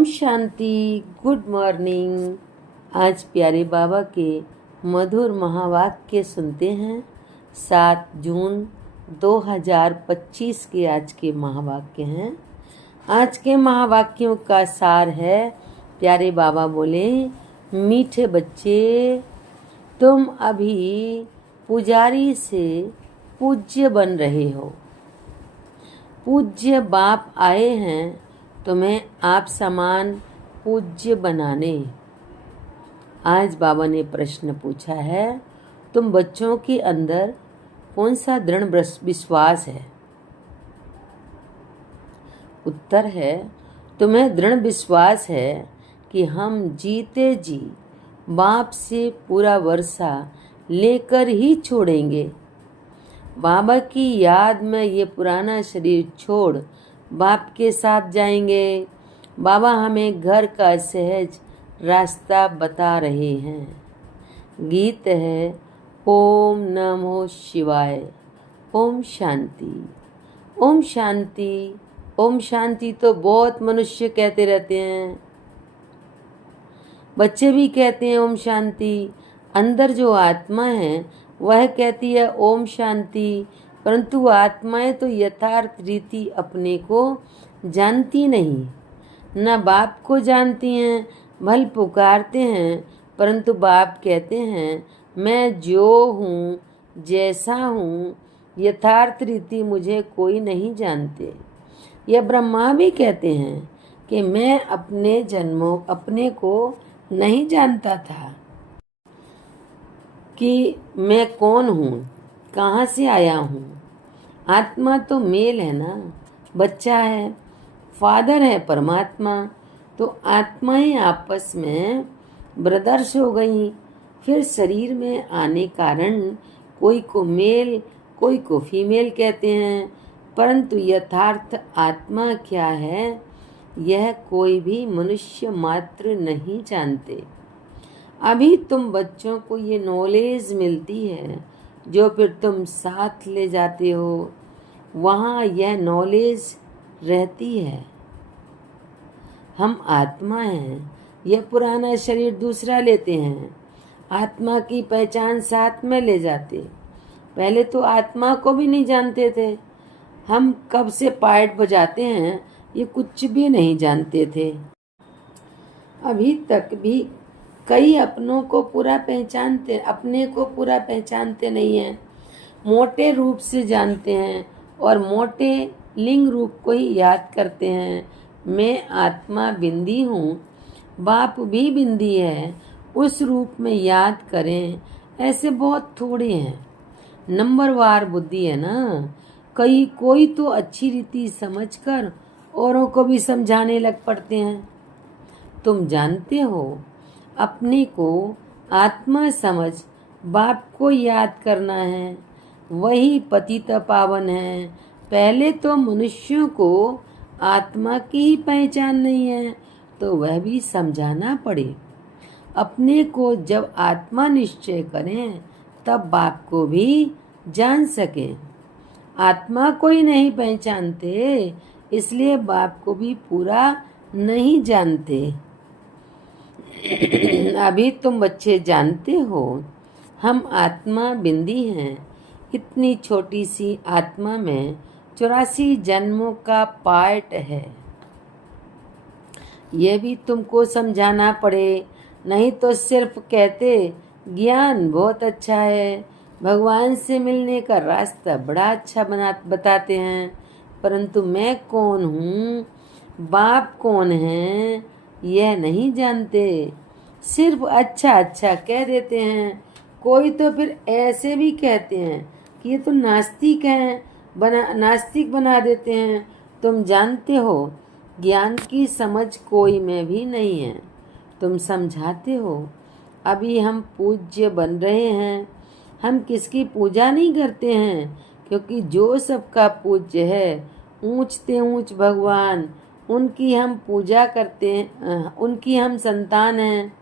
Om Shanti. Good morning. आज प्यारे बाबा के मधुर महावाक्य सुनते हैं। 7 जून 2025 के आज के महावाक्य हैं। आज के महावाक्यों का सार है, प्यारे बाबा बोले, मीठे बच्चे, तुम अभी पुजारी से पूज्य बन रहे हो। पूज्य बाप आए हैं तुम्हें आप समान पूज्य बनाने। आज बाबा ने प्रश्न पूछा है, तुम बच्चों के अंदर कौन सा दृढ़ विश्वास है? उत्तर है, तुम्हें दृढ़ विश्वास है कि हम जीते जी बाप से पूरा वर्षा लेकर ही छोड़ेंगे। बाबा की याद में ये पुराना शरीर छोड़ बाप के साथ जाएंगे। बाबा हमें घर का सहज रास्ता बता रहे हैं। गीत है, ओम नमो शिवाय। ओम शांति। ओम शांति। ओम शांति तो बहुत मनुष्य कहते रहते हैं, बच्चे भी कहते हैं ओम शांति। अंदर जो आत्मा है वह कहती है ओम शांति, परंतु आत्माएं तो यथार्थ रीति अपने को जानती नहीं, न बाप को जानती हैं। भल पुकारते हैं, परंतु बाप कहते हैं मैं जो हूँ, जैसा हूँ, यथार्थ रीति मुझे कोई नहीं जानते। यह ब्रह्मा भी कहते हैं कि मैं अपने जन्मों अपने को नहीं जानता था कि मैं कौन हूँ, कहाँ से आया हूँ। आत्मा तो मेल है ना, बच्चा है, फादर है परमात्मा, तो आत्माएं आपस में ब्रदर्स हो गई। फिर शरीर में आने कारण कोई को मेल कोई को फीमेल कहते हैं, परंतु यथार्थ आत्मा क्या है यह कोई भी मनुष्य मात्र नहीं जानते। अभी तुम बच्चों को ये नॉलेज मिलती है जो फिर तुम साथ ले जाते हो, वहाँ यह नॉलेज रहती है। हम आत्मा हैं, यह पुराना शरीर दूसरा लेते हैं, आत्मा की पहचान साथ में ले जाते। पहले तो आत्मा को भी नहीं जानते थे। हम कब से पार्ट बजाते हैं ये कुछ भी नहीं जानते थे। अभी तक भी कई अपने को पूरा पहचानते नहीं हैं। मोटे रूप से जानते हैं और मोटे लिंग रूप को ही याद करते हैं। मैं आत्मा बिंदी हूँ, बाप भी बिंदी है, उस रूप में याद करें। ऐसे बहुत थोड़े हैं, नंबरवार बुद्धि है ना। कोई तो अच्छी रीति समझकर औरों को भी समझाने लग पड़ते हैं। तुम जानते हो अपने को आत्मा समझ बाप को याद करना है, वही पतित पावन है। पहले तो मनुष्यों को आत्मा की ही पहचान नहीं है, तो वह भी समझाना पड़े। अपने को जब आत्मा निश्चय करें तब बाप को भी जान सकें। आत्मा को ही नहीं पहचानते, इसलिए बाप को भी पूरा नहीं जानते। अभी तुम बच्चे जानते हो हम आत्मा बिंदी हैं। इतनी छोटी सी आत्मा में 84 जन्मों का पार्ट है। यह भी तुमको समझाना पड़े, नहीं तो सिर्फ कहते ज्ञान बहुत अच्छा है, भगवान से मिलने का रास्ता बड़ा अच्छा बताते हैं, परंतु मैं कौन हूँ, बाप कौन है, यह नहीं जानते। सिर्फ अच्छा अच्छा कह देते हैं। कोई तो फिर ऐसे भी कहते हैं कि ये तो नास्तिक हैं, नास्तिक बना देते हैं। तुम जानते हो ज्ञान की समझ कोई में भी नहीं है। तुम समझाते हो अभी हम पूज्य बन रहे हैं। हम किसकी पूजा नहीं करते हैं, क्योंकि जो सबका पूज्य है, ऊंचते ऊंच भगवान, उनकी हम पूजा करते हैं, उनकी हम संतान हैं।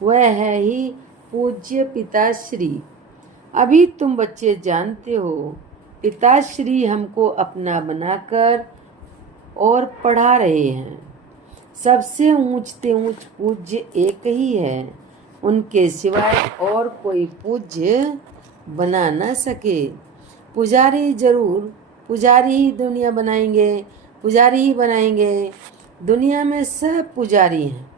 वह है ही पूज्य पिताश्री। अभी तुम बच्चे जानते हो पिताश्री हमको अपना बनाकर और पढ़ा रहे हैं। सबसे ऊंचते ऊंच पूज्य एक ही है, उनके सिवाय और कोई पूज्य बना न सके। पुजारी जरूर, पुजारी ही दुनिया बनाएंगे, पुजारी ही बनाएंगे। दुनिया में सब पुजारी हैं।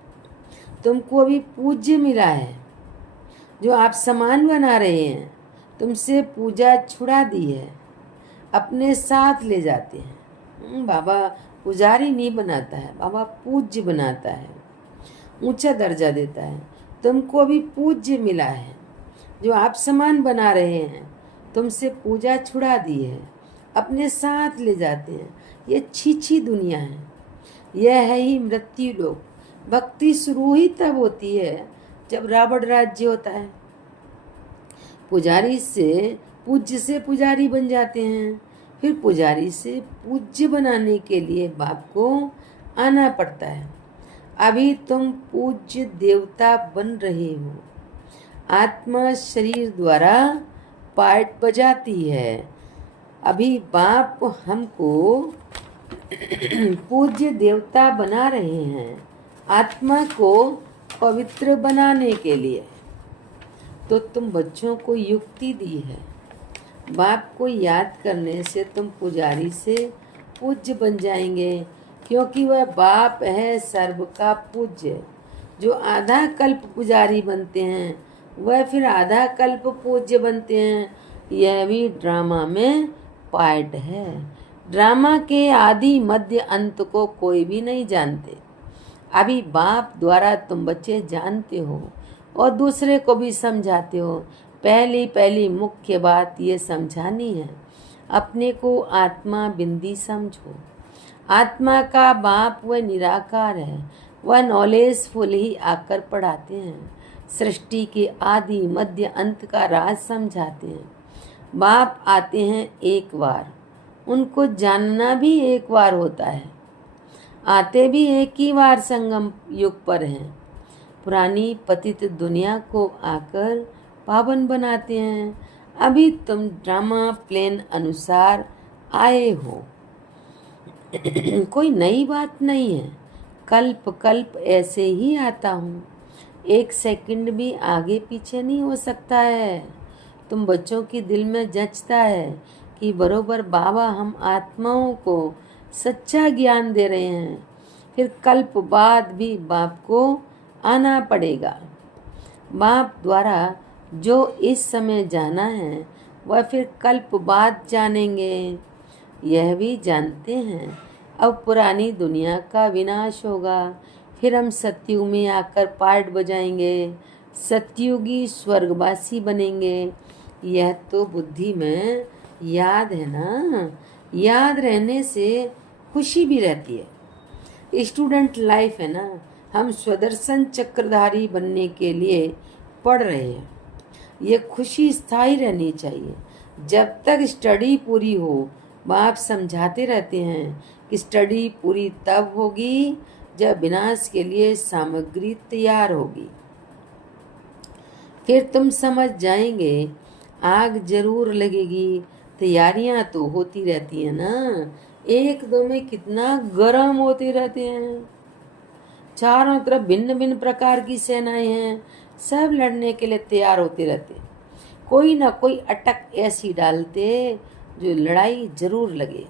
तुमको अभी पूज्य मिला है, जो आप सामान बना रहे हैं, तुमसे पूजा छुड़ा दी है, अपने साथ ले जाते हैं। बाबा पुजारी नहीं बनाता है, बाबा पूज्य बनाता है, ऊंचा दर्जा देता है। तुमको अभी पूज्य मिला है, जो आप सामान बना रहे हैं, तुमसे पूजा छुड़ा दी है, अपने साथ ले जाते हैं। ये छी दुनिया है, यह है ही मृत्यु लोक। भक्ति शुरू ही तब होती है जब रावण राज्य होता है। पुजारी से पूज्य से पुजारी बन जाते हैं, फिर पुजारी से पूज्य बनाने के लिए बाप को आना पड़ता है। अभी तुम पूज्य देवता बन रहे हो। आत्मा शरीर द्वारा पार्ट बजाती है। अभी बाप हमको पूज्य देवता बना रहे हैं, आत्मा को पवित्र बनाने के लिए। तो तुम बच्चों को युक्ति दी है। बाप को याद करने से तुम पुजारी से पूज्य बन जाएंगे, क्योंकि वह बाप है सर्व का पूज्य। जो आधा कल्प पुजारी बनते हैं, वह फिर आधा कल्प पूज्य बनते हैं। यह भी ड्रामा में पार्ट है। ड्रामा के आदि मध्य अंत को कोई भी नहीं जानते। अभी बाप द्वारा तुम बच्चे जानते हो और दूसरे को भी समझाते हो। पहली मुख्य बात ये समझानी है, अपने को आत्मा बिंदी समझो। आत्मा का बाप वह निराकार है, वह नॉलेजफुल ही आकर पढ़ाते हैं। सृष्टि के आदि मध्य अंत का राज समझाते हैं। बाप आते हैं एक बार, उनको जानना भी एक बार होता है। आते भी एक ही बार संगम युग पर हैं। पुरानी पतित दुनिया को आकर पावन बनाते हैं। अभी तुम ड्रामा प्लेन अनुसार आए हो। कोई नई बात नहीं है। कल्प कल्प ऐसे ही आता हूँ, एक सेकंड भी आगे पीछे नहीं हो सकता है। तुम बच्चों के दिल में जचता है कि बरोबर बाबा हम आत्माओं को सच्चा ज्ञान दे रहे हैं। फिर कल्प बाद भी बाप को आना पड़ेगा। बाप द्वारा जो इस समय जाना है, वह फिर कल्प बाद जानेंगे। यह भी जानते हैं अब पुरानी दुनिया का विनाश होगा, फिर हम सतयुग में आकर पार्ट बजाएंगे, सतयुगी स्वर्गवासी बनेंगे। यह तो बुद्धि में याद है ना। याद रहने से खुशी भी रहती है। स्टूडेंट लाइफ है ना। हम स्वदर्शन चक्रधारी बनने के लिए पढ़ रहे हैं। ये खुशी स्थायी रहनी चाहिए। जब तक स्टडी पूरी हो, बाप समझाते रहते हैं कि स्टडी पूरी तब होगी जब विनाश के लिए सामग्री तैयार होगी। फिर तुम समझ जाएंगे, आग जरूर लगेगी। तैयारियां तो होती रहती है ना। एक दो में कितना गर्म होते रहते हैं। चारों तरफ भिन्न भिन्न प्रकार की सेनाएं हैं, सब लड़ने के लिए तैयार होते रहते। कोई ना कोई अटक ऐसी डालते जो लड़ाई जरूर लगे।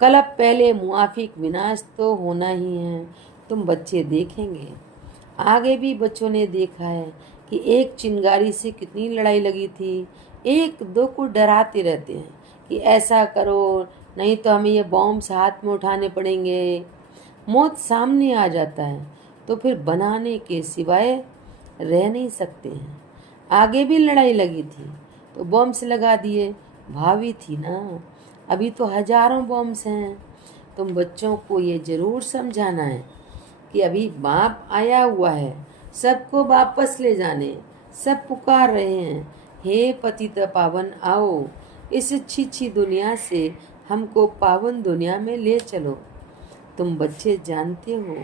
कल पहले मुआफिक विनाश तो होना ही है। तुम बच्चे देखेंगे, आगे भी बच्चों ने देखा है कि एक चिंगारी से कितनी लड़ाई लगी थी। एक दो को डराते रहते हैं कि ऐसा करो, नहीं तो हमें ये बॉम्ब्स हाथ में उठाने पड़ेंगे। मौत सामने आ जाता है तो फिर बनाने के सिवाय रह नहीं सकते हैं। आगे भी लड़ाई लगी थी तो बॉम्ब्स लगा दिए, भावी थी ना। अभी तो हजारों बॉम्ब्स हैं। तुम बच्चों को ये जरूर समझाना है कि अभी बाप आया हुआ है, सबको वापस ले जाने। सब पुकार रहे हैं, हे पतित पावन आओ, इस अच्छी दुनिया से हमको पावन दुनिया में ले चलो। तुम बच्चे जानते हो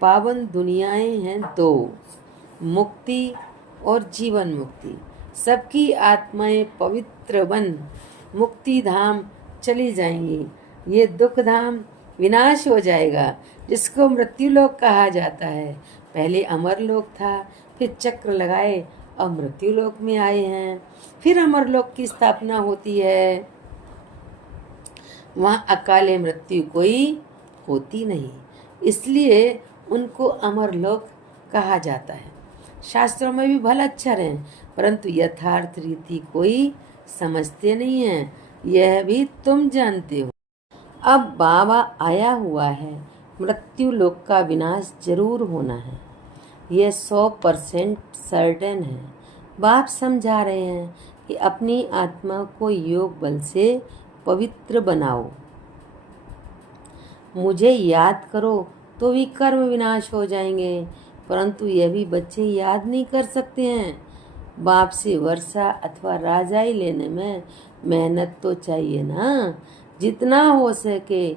पावन दुनियाएं हैं दो, मुक्ति और जीवन मुक्ति। सबकी आत्माएं पवित्र बन मुक्ति धाम चली जाएंगी। ये दुख धाम विनाश हो जाएगा, जिसको मृत्यु लोक कहा जाता है। पहले अमर लोक था, फिर चक्र लगाए अब मृत्यु लोक में आए हैं, फिर अमर लोक की स्थापना होती है। वहाँ अकाले मृत्यु कोई होती नहीं, इसलिए उनको अमर लोक कहा जाता है। शास्त्रों में भी भला अक्षर हैं, परंतु यथार्थ रीति कोई समझते नहीं है, यह भी तुम जानते हो। अब बाबा आया हुआ है, मृत्यु लोक का विनाश जरूर होना है, यह 100% सर्टेन है। बाप समझा रहे हैं कि अपनी आत्मा को योग बल से पवित्र बनाओ। मुझे याद करो तो भी कर्म विनाश हो जाएंगे, परंतु यह भी बच्चे याद नहीं कर सकते हैं। बाप से वर्षा अथवा राजाई लेने में मेहनत तो चाहिए ना। जितना हो सके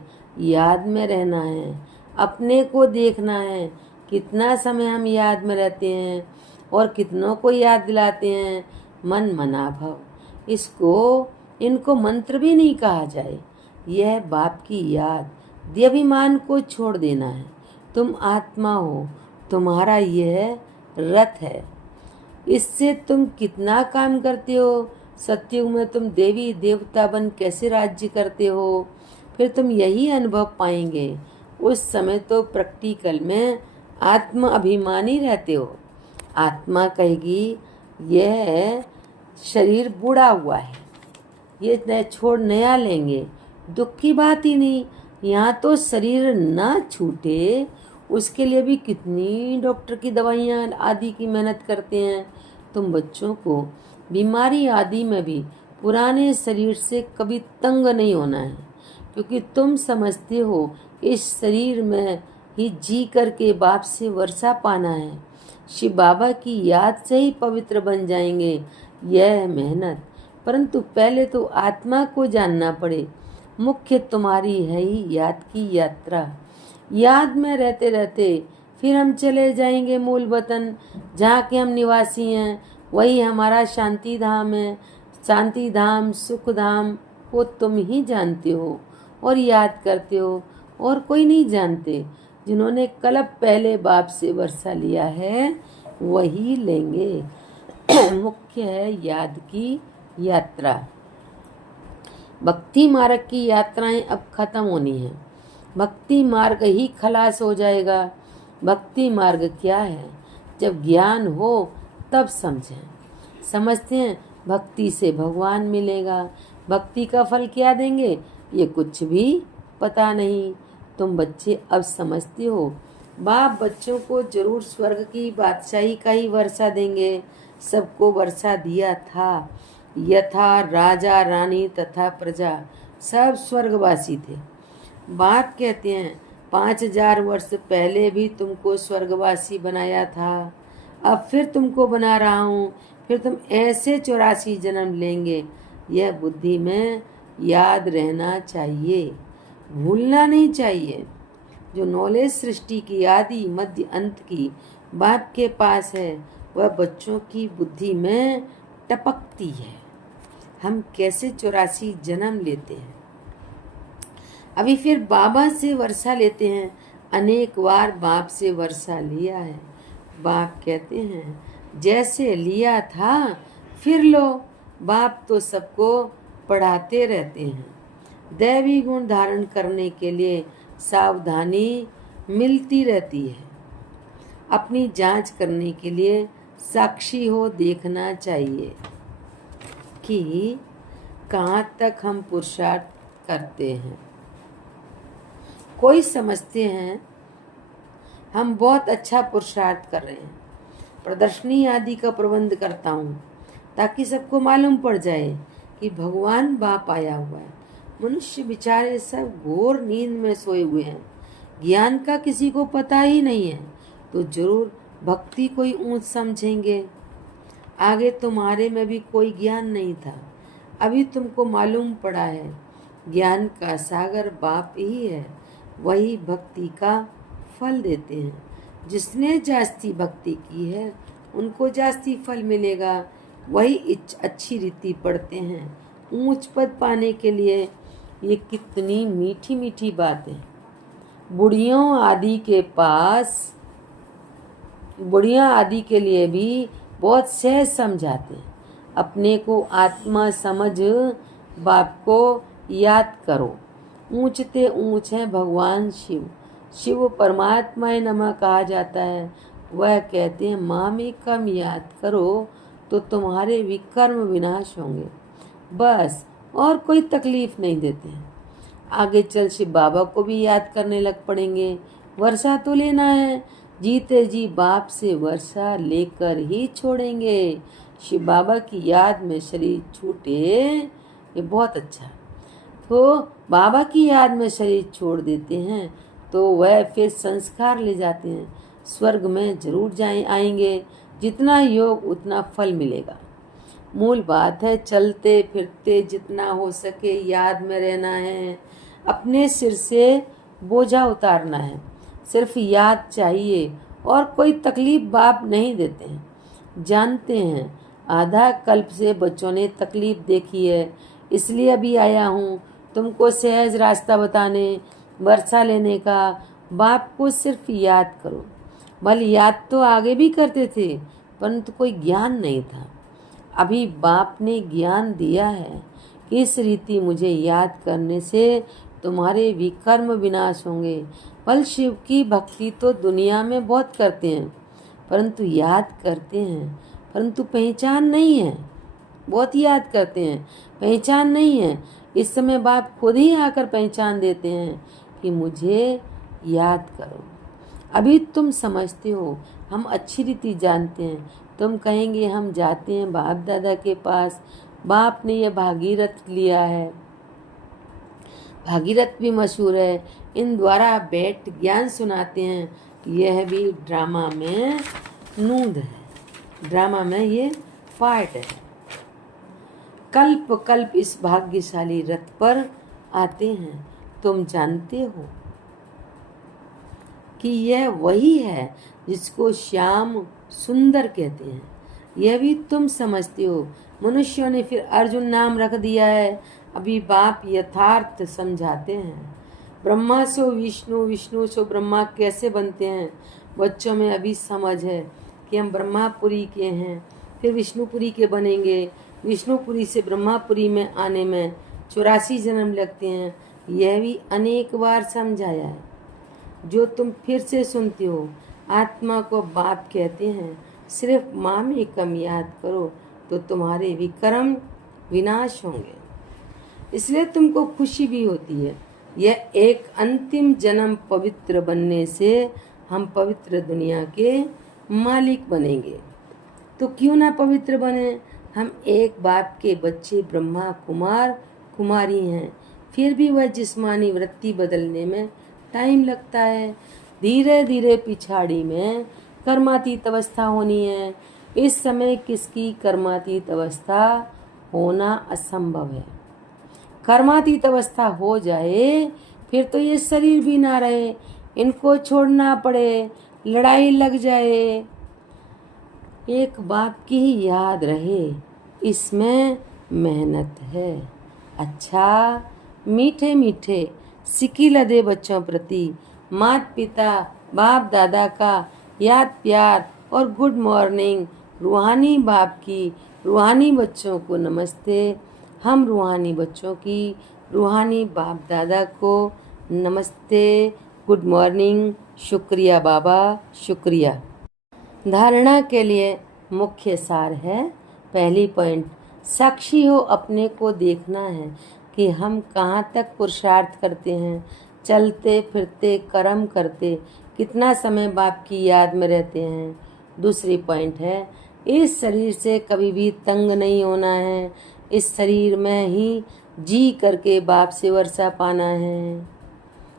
याद में रहना है, अपने को देखना है कितना समय हम याद में रहते हैं और कितनों को याद दिलाते हैं। मन मना भव, इनको मंत्र भी नहीं कहा जाए। यह बाप की याद, देहाभिमान को छोड़ देना है। तुम आत्मा हो, तुम्हारा यह रथ है, इससे तुम कितना काम करते हो। सत्युग में तुम देवी देवता बन कैसे राज्य करते हो, फिर तुम यही अनुभव पाएंगे। उस समय तो प्रैक्टिकल में आत्म अभिमानी रहते हो। आत्मा कहेगी यह शरीर बूढ़ा हुआ है, ये नया छोड़ नया लेंगे, दुख की बात ही नहीं। यहाँ तो शरीर ना छूटे उसके लिए भी कितनी डॉक्टर की दवाइयाँ आदि की मेहनत करते हैं। तुम बच्चों को बीमारी आदि में भी पुराने शरीर से कभी तंग नहीं होना है, क्योंकि तुम समझते हो इस शरीर में ही जी करके बाप से वर्षा पाना है। शिव बाबा की याद से ही पवित्र बन जाएंगे। यह मेहनत, परंतु पहले तो आत्मा को जानना पड़े। मुख्य तुम्हारी है ही याद की यात्रा। याद में रहते रहते फिर हम चले जाएंगे मूल वतन, जहाँ के हम निवासी हैं। वही हमारा शांति धाम है। शांति धाम, सुख धाम वो तुम ही जानते हो और याद करते हो, और कोई नहीं जानते। जिन्होंने कल्प पहले बाप से वर्षा लिया है वही लेंगे। मुख्य है याद की यात्रा। भक्ति मार्ग की यात्राएं अब खत्म होनी है। भक्ति मार्ग ही खलास हो जाएगा। भक्ति मार्ग क्या है? जब ज्ञान हो तब समझें। समझते हैं भक्ति से भगवान मिलेगा, भक्ति का फल क्या देंगे ये कुछ भी पता नहीं। तुम बच्चे अब समझते हो, बाप बच्चों को जरूर स्वर्ग की बादशाही का ही वर्षा देंगे। सबको वर्षा दिया था, यथा राजा रानी तथा प्रजा सब स्वर्गवासी थे। बाप कहते हैं 5000 वर्ष पहले भी तुमको स्वर्गवासी बनाया था, अब फिर तुमको बना रहा हूँ, फिर तुम ऐसे 84 जन्म लेंगे। यह बुद्धि में याद रहना चाहिए, भूलना नहीं चाहिए। जो नॉलेज सृष्टि की आदि मध्य अंत की बाप के पास है, वह बच्चों की बुद्धि में टपकती है। हम कैसे 84 जन्म लेते हैं, अभी फिर बाबा से वर्षा लेते हैं। अनेक बार बाप से वर्षा लिया है। बाप कहते हैं जैसे लिया था फिर लो। बाप तो सबको पढ़ाते रहते हैं। दैवी गुण धारण करने के लिए सावधानी मिलती रहती है। अपनी जांच करने के लिए साक्षी हो देखना चाहिए कि कहाँ तक हम पुरुषार्थ करते हैं। कोई समझते हैं हम बहुत अच्छा पुरुषार्थ कर रहे हैं। प्रदर्शनी आदि का प्रबंध करता हूँ ताकि सबको मालूम पड़ जाए कि भगवान बाप आया हुआ है। मनुष्य बेचारे सब घोर नींद में सोए हुए हैं, ज्ञान का किसी को पता ही नहीं है, तो जरूर भक्ति कोई ऊंच समझेंगे। आगे तुम्हारे में भी कोई ज्ञान नहीं था, अभी तुमको मालूम पड़ा है। ज्ञान का सागर बाप ही है, वही भक्ति का फल देते हैं। जिसने जास्ती भक्ति की है उनको जास्ती फल मिलेगा। वही अच्छी रीति पढ़ते हैं ऊंच पद पाने के लिए। ये कितनी मीठी मीठी बात है। बुढ़ियों आदि के लिए भी बहुत सहज समझाते हैं। अपने को आत्मा समझ बाप को याद करो। ऊंचते ऊंच है भगवान शिव। शिव परमात्मा नमः कहा जाता है। वह कहते हैं मामेकम याद करो तो तुम्हारे विकर्म विनाश होंगे। बस और कोई तकलीफ नहीं देते हैं। आगे चल शिव बाबा को भी याद करने लग पड़ेंगे। वर्षा तो लेना है, जीते जी बाप से वर्षा लेकर ही छोड़ेंगे। शिव बाबा की याद में शरीर छूटे, ये बहुत अच्छा है। तो बाबा की याद में शरीर छोड़ देते हैं तो वह फिर संस्कार ले जाते हैं। स्वर्ग में जरूर आएंगे। जितना योग उतना फल मिलेगा। मूल बात है चलते फिरते जितना हो सके याद में रहना है। अपने सिर से बोझा उतारना है। सिर्फ याद चाहिए और कोई तकलीफ बाप नहीं देते हैं। जानते हैं आधा कल्प से बच्चों ने तकलीफ देखी है, इसलिए अभी आया हूँ तुमको सहज रास्ता बताने, वर्षा लेने का। बाप को सिर्फ याद करो। भले याद तो आगे भी करते थे परंतु कोई ज्ञान नहीं था। अभी बाप ने ज्ञान दिया है कि इस रीति मुझे याद करने से तुम्हारे विकर्म विनाश होंगे। बल शिव की भक्ति तो दुनिया में बहुत करते हैं परंतु याद करते हैं परंतु पहचान नहीं है। बहुत याद करते हैं, पहचान नहीं है। इस समय बाप खुद ही आकर पहचान देते हैं कि मुझे याद करो। अभी तुम समझते हो, हम अच्छी रीति जानते हैं। तुम कहेंगे हम जाते हैं बाप दादा के पास, बाप ने यह भागीरथ लिया है। भागीरथ भी मशहूर है। इन द्वारा बैठ ज्ञान सुनाते हैं। यह भी ड्रामा में नूंद है, ड्रामा में ये पार्ट है। कल्प कल्प इस भाग्यशाली रथ पर आते हैं। तुम जानते हो कि यह वही है जिसको श्याम सुंदर कहते हैं। यह भी तुम समझते हो। मनुष्यों ने फिर अर्जुन नाम रख दिया है। अभी बाप यथार्थ समझाते हैं। ब्रह्मा सो विष्णु, विष्णु सो ब्रह्मा कैसे बनते हैं। बच्चों में अभी समझ है कि हम ब्रह्मापुरी के हैं, फिर विष्णुपुरी के बनेंगे। विष्णुपुरी से ब्रह्मापुरी में आने में 84 जन्म लगते हैं। यह भी अनेक बार समझाया है, जो तुम फिर से सुनते हो। आत्मा को बाप कहते हैं। सिर्फ माँ में कम याद करो तो तुम्हारे विकर्म विनाश होंगे। इसलिए तुमको खुशी भी होती है। यह एक अंतिम जन्म पवित्र बनने से हम पवित्र दुनिया के मालिक बनेंगे। तो क्यों ना पवित्र बने। हम एक बाप के बच्चे ब्रह्मा कुमार कुमारी हैं। फिर भी वह जिस्मानी वृत्ति बदलने में टाइम लगता है। धीरे धीरे पिछाड़ी में कर्मातीत अवस्था होनी है। इस समय किसकी कर्मातीत अवस्था होना असंभव है। कर्मातीत अवस्था हो जाए फिर तो ये शरीर भी ना रहे, इनको छोड़ना पड़े, लड़ाई लग जाए। एक बाप की ही याद रहे, इसमें मेहनत है। अच्छा मीठे मीठे सिक्की लदे बच्चों प्रति माता पिता बाप दादा का याद प्यार और गुड मॉर्निंग। रूहानी बाप की रूहानी बच्चों को नमस्ते। हम रूहानी बच्चों की रूहानी बाप दादा को नमस्ते, गुड मॉर्निंग। शुक्रिया बाबा, शुक्रिया। धारणा के लिए मुख्य सार है। पहली पॉइंट, साक्षी हो अपने को देखना है कि हम कहाँ तक पुरुषार्थ करते हैं। चलते फिरते कर्म करते कितना समय बाप की याद में रहते हैं। दूसरी पॉइंट है, इस शरीर से कभी भी तंग नहीं होना है। इस शरीर में ही जी करके बाप से वर्षा पाना है।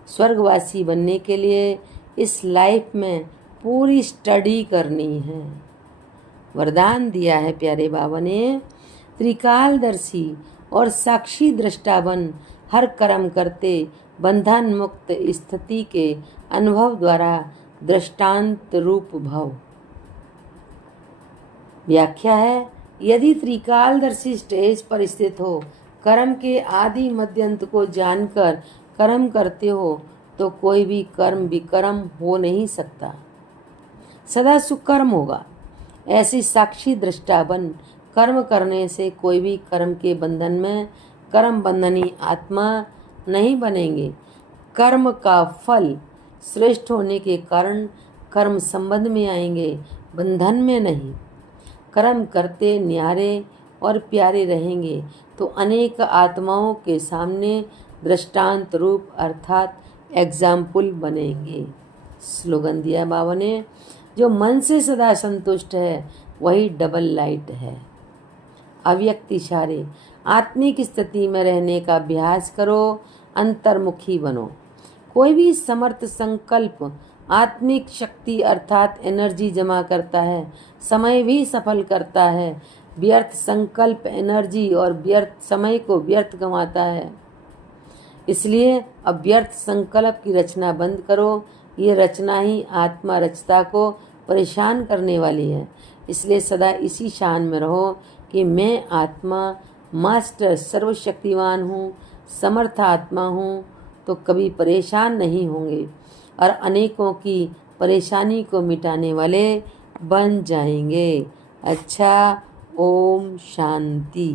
स्वर्गवासी बनने के लिए इस लाइफ में पूरी स्टडी करनी है। वरदान दिया है प्यारे बाबा ने, त्रिकालदर्शी और साक्षी दृष्टा बन, हर कर्म करते बंधन मुक्त स्थिति के अनुभव द्वारा दृष्टांत रूप भव। व्याख्या है, यदि त्रिकालदर्शी स्टेज पर स्थित हो, कर्म के आदि मध्य अंत को जानकर कर्म करते हो तो कोई भी कर्म विकर्म हो नहीं सकता, सदा सुकर्म होगा। ऐसी साक्षी दृष्टा बन कर्म करने से कोई भी कर्म के बंधन में कर्म बंधनी आत्मा नहीं बनेंगे। कर्म का फल श्रेष्ठ होने के कारण कर्म संबंध में आएंगे, बंधन में नहीं। कर्म करते न्यारे और प्यारे रहेंगे तो अनेक आत्माओं के सामने दृष्टांत रूप अर्थात एग्जाम्पल बनेंगे। स्लोगन दिया बाबा ने, जो मन से सदा संतुष्ट है वही डबल लाइट है। अव्यक्त इशारे, आत्मिक स्थिति में रहने का अभ्यास करो, अंतर्मुखी बनो। कोई भी समर्थ संकल्प आत्मिक शक्ति अर्थात एनर्जी जमा करता है, समय भी सफल करता है। व्यर्थ संकल्प एनर्जी और व्यर्थ समय को व्यर्थ गंवाता है। इसलिए अब व्यर्थ संकल्प की रचना बंद करो। ये रचना ही आत्मा रचता को परेशान करने वाली है। इसलिए सदा इसी शान में रहो कि मैं आत्मा मास्टर सर्वशक्तिवान हूँ, समर्थ आत्मा हूँ, तो कभी परेशान नहीं होंगे और अनेकों की परेशानी को मिटाने वाले बन जाएंगे। अच्छा, ओम शांति।